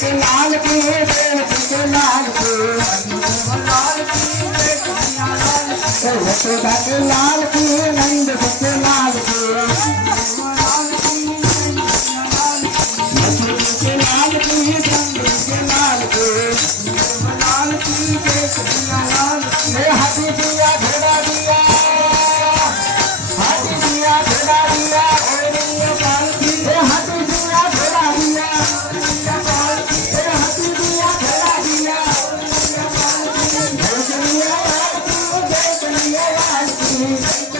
के लाल की देव के लाल की लाल की यशोदा के लाल की नंद के लाल की यशोदा के लाल की नंद के लाल की लाल की लाल हाथी दिया घोड़ा दिया हाथी दिया घोड़ा दिया हाथी दिया घोड़ा दिया हाथी दिया घोड़ा दिया जय कन्हैया लाल की